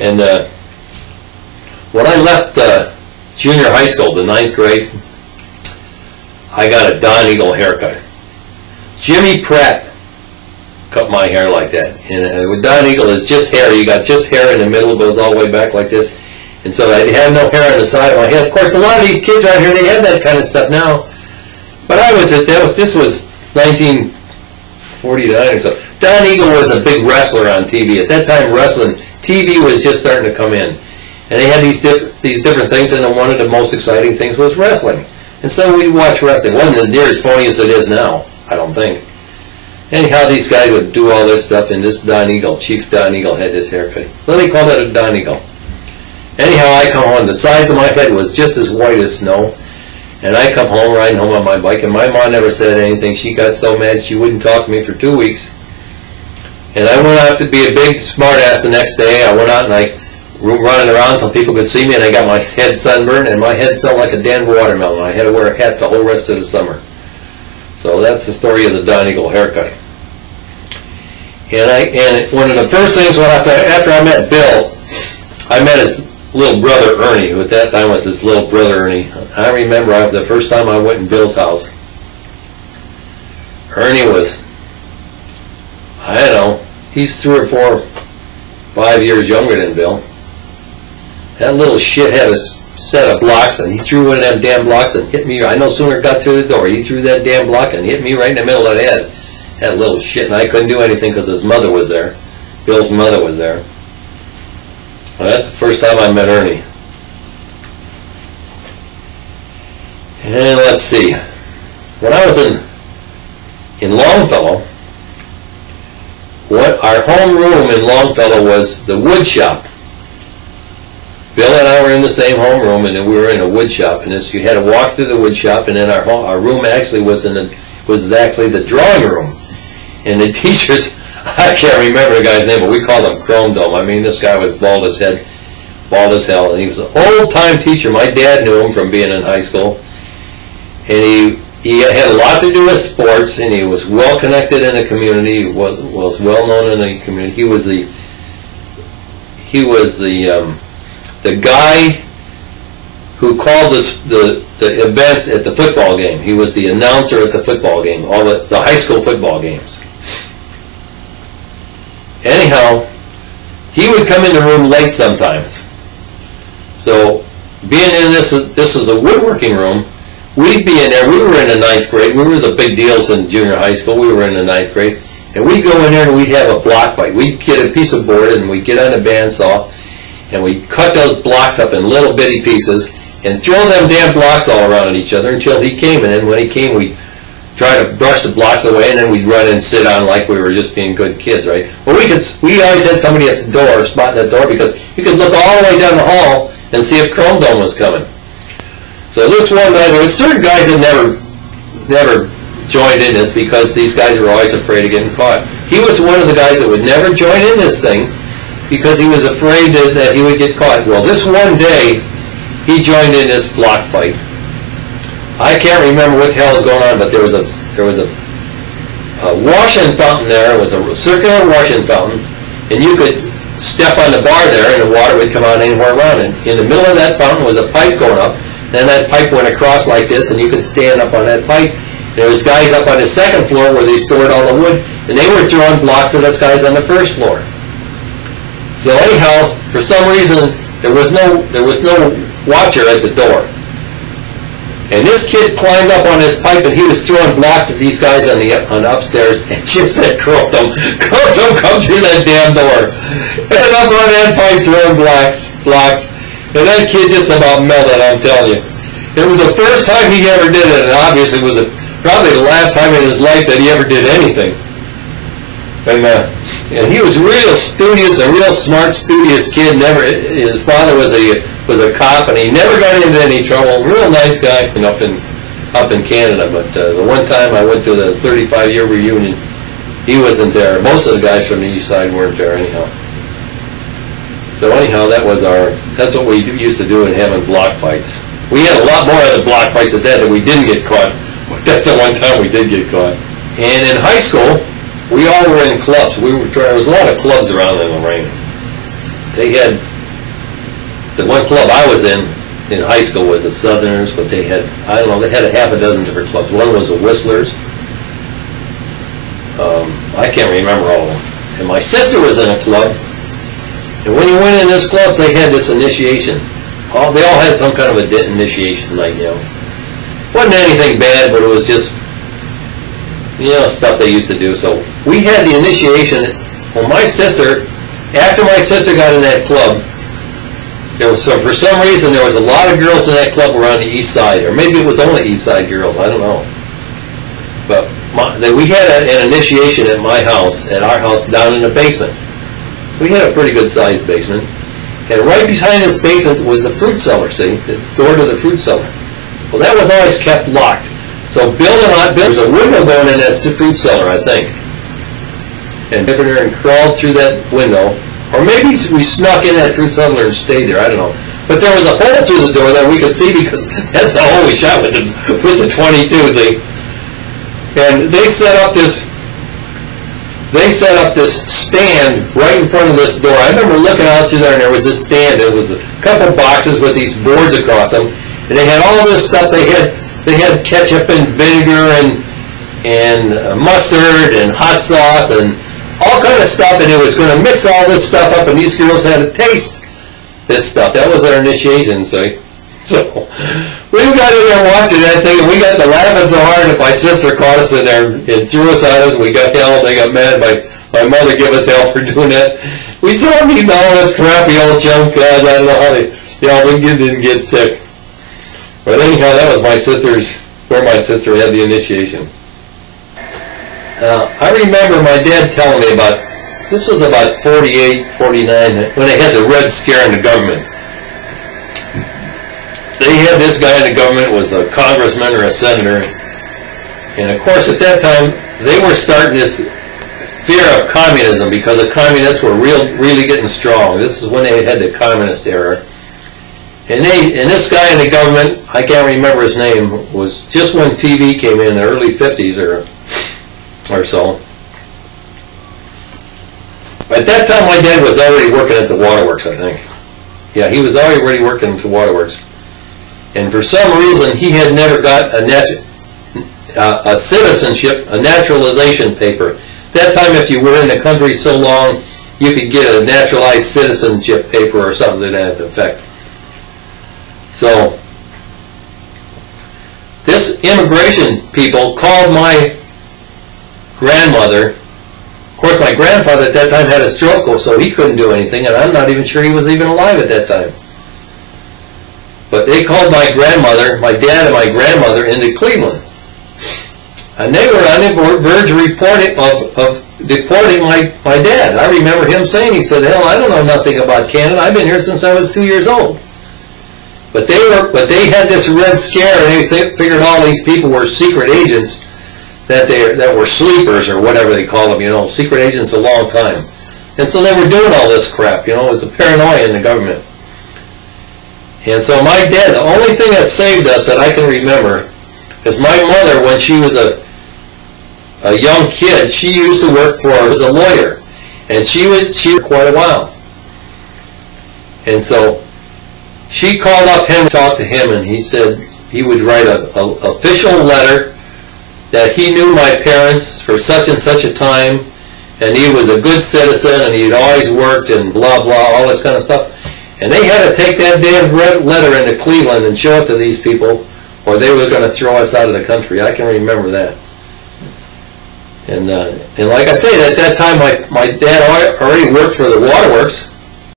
And when I left junior high school, the 9th grade, I got a Don Eagle haircut. Jimmy Pratt cut my hair like that. And with Don Eagle, it's just hair. You got just hair in the middle, goes all the way back like this. And so I had no hair on the side of my head. Of course, a lot of these kids around here, they have that kind of stuff now. But this was 1949 or so. Don Eagle was a big wrestler on TV. At that time, wrestling, TV was just starting to come in. And they had these different things, and one of the most exciting things was wrestling. And so we'd watch wrestling. It wasn't near as funny as it is now, I don't think. Anyhow, these guys would do all this stuff, and this Don Eagle, Chief Don Eagle, had this haircut. So they called it a Don Eagle. Anyhow, I come home. The sides of my head was just as white as snow. And I come home, riding home on my bike, and my mom never said anything. She got so mad she wouldn't talk to me for 2 weeks. And I went out to be a big smartass the next day. I went out and I running around so people could see me, and I got my head sunburned, and my head felt like a damn watermelon. I had to wear a hat the whole rest of the summer. So that's the story of the Don Eagle haircut. And one of the first things after I met Bill, I met his little brother Ernie, who at that time was his little brother Ernie. I remember the first time I went in Bill's house. Ernie was, I don't know, he's 3 or 4, 5 years younger than Bill. That little shit had a set of blocks, and he threw one of them damn blocks and hit me. I no sooner got through the door, he threw that damn block and hit me right in the middle of the head. That little shit, and I couldn't do anything because his mother was there. Bill's mother was there. Well, that's the first time I met Ernie. And let's see. When I was in Longfellow, our home room in Longfellow was the wood shop. Bill and I were in the same home room, and we were in a wood shop. And you had to walk through the wood shop, and then our room actually was actually the drawing room. And the teachers, I can't remember the guy's name, but we called him Chrome Dome. I mean, this guy was bald as hell, and he was an old-time teacher. My dad knew him from being in high school, and he had a lot to do with sports, and he was well connected in the community. He was well known in the community. He was the guy who called the events at the football game. He was the announcer at the football game, all the high school football games. Anyhow, he would come in the room late sometimes. So, being in this is a woodworking room, we'd be in there. We were in the 9th grade. We were the big deals in junior high school. We were in the 9th grade. And we'd go in there and we'd have a block fight. We'd get a piece of board and we'd get on a bandsaw and we'd cut those blocks up in little bitty pieces and throw them damn blocks all around at each other until he came. And then when he came, we'd try to brush the blocks away, and then we'd run and sit on like we were just being good kids, right? Well, we always had somebody at the door, spotting that door, because you could look all the way down the hall and see if Chrome Dome was coming. So this one guy, there were certain guys that never joined in this because these guys were always afraid of getting caught. He was one of the guys that would never join in this thing because he was afraid that he would get caught. Well, this one day, he joined in this block fight. I can't remember what the hell was going on, but there was a washing fountain there. It was a circular washing fountain, and you could step on the bar there, and the water would come out anywhere around. And in the middle of that fountain was a pipe going up. Then that pipe went across like this, and you could stand up on that pipe. There was guys up on the 2nd floor where they stored all the wood, and they were throwing blocks at us guys on the 1st floor. So anyhow, for some reason, there was no watcher at the door. And this kid climbed up on this pipe, and he was throwing blocks at these guys on upstairs, and just said, "Croaked them, come through that damn door." And up on that pipe throwing blocks. And that kid just about melted, I'm telling you. It was the first time he ever did it, and obviously it was probably the last time in his life that he ever did anything. And he was real studious, a real smart, studious kid. His father was a cop, and he never got into any trouble. Real nice guy up in Canada. But the one time I went to the 35-year reunion, he wasn't there. Most of the guys from the east side weren't there anyhow. So anyhow, that's what we used to do in having block fights. We had a lot more of the block fights at that we didn't get caught. But that's the one time we did get caught. And in high school, we all were in clubs. There was a lot of clubs around in Lorraine. they had, the one club I was in high school was the Southerners, but they had, I don't know, they had a half a dozen different clubs. One was the Whistlers. I can't remember all of them. And my sister was in a club, and when you went in this club, they had this initiation. They all had some kind of a initiation night, you know. Wasn't anything bad, but it was just, you know, stuff they used to do. So we had the initiation. Well, my sister, after my sister got in that club, there was for some reason there was a lot of girls in that club around the east side, or maybe it was only east side girls, I don't know. But we had an initiation at my house, at our house, down in the basement. We had a pretty good sized basement. And right behind this basement was the fruit cellar, see? The door to the fruit cellar. Well, that was always kept locked. So Bill and I, there was a window going in that fruit cellar, I think. And we went there and crawled through that window. Or maybe we snuck in that fruit cellar and stayed there, I don't know. But there was a hole through the door that we could see because that's the hole we shot with the 22, see? And they set up this stand right in front of this door. I remember looking out through there, and there was this stand. It was a couple boxes with these boards across them, and they had all this stuff. They had ketchup and vinegar and mustard and hot sauce and all kind of stuff, and it was going to mix all this stuff up, and these girls had to taste this stuff. That was their initiation, see? So we got in there watching that thing, and we got to laughing so hard that my sister caught us in there and threw us out of it, and we got hell, and they got mad. My mother gave us hell for doing that. We saw them eating all this crappy old junk. God, I don't know how they didn't get sick. But anyhow, that was where my sister had the initiation. I remember my dad telling me this was about 48, 49, when they had the Red Scare in the government. They had this guy in the government, was a congressman or a senator, and of course at that time they were starting this fear of communism because the communists were really getting strong. This is when they had the communist era. And this guy in the government, I can't remember his name, was just when TV came in the early 50s or so. At that time my dad was already working at the waterworks, I think. Yeah, he was already working at the waterworks. And for some reason he had never got a citizenship, a naturalization paper. That time if you were in the country so long, you could get a naturalized citizenship paper or something to that effect. So this immigration people called my grandmother. Of course, my grandfather at that time had a stroke, so he couldn't do anything, and I'm not even sure he was even alive at that time. But they called my grandmother, my dad and my grandmother, into Cleveland. And they were on the verge of deporting my dad. I remember him saying, he said, hell, I don't know nothing about Canada. I've been here since I was 2 years old. But they had this Red Scare, and they figured all these people were secret agents that were sleepers or whatever they call them, you know, secret agents a long time. And so they were doing all this crap, you know, it was a paranoia in the government. And so my dad, the only thing that saved us that I can remember is my mother, when she was a young kid, she used to work as a lawyer. And she worked quite a while. And so she called up him to talk to him, and he said he would write an official letter that he knew my parents for such and such a time, and he was a good citizen, and he'd always worked, and blah, blah, all this kind of stuff. And they had to take that damn letter into Cleveland and show it to these people, or they were going to throw us out of the country. I can remember that. And like I say, at that time, my dad already worked for the waterworks.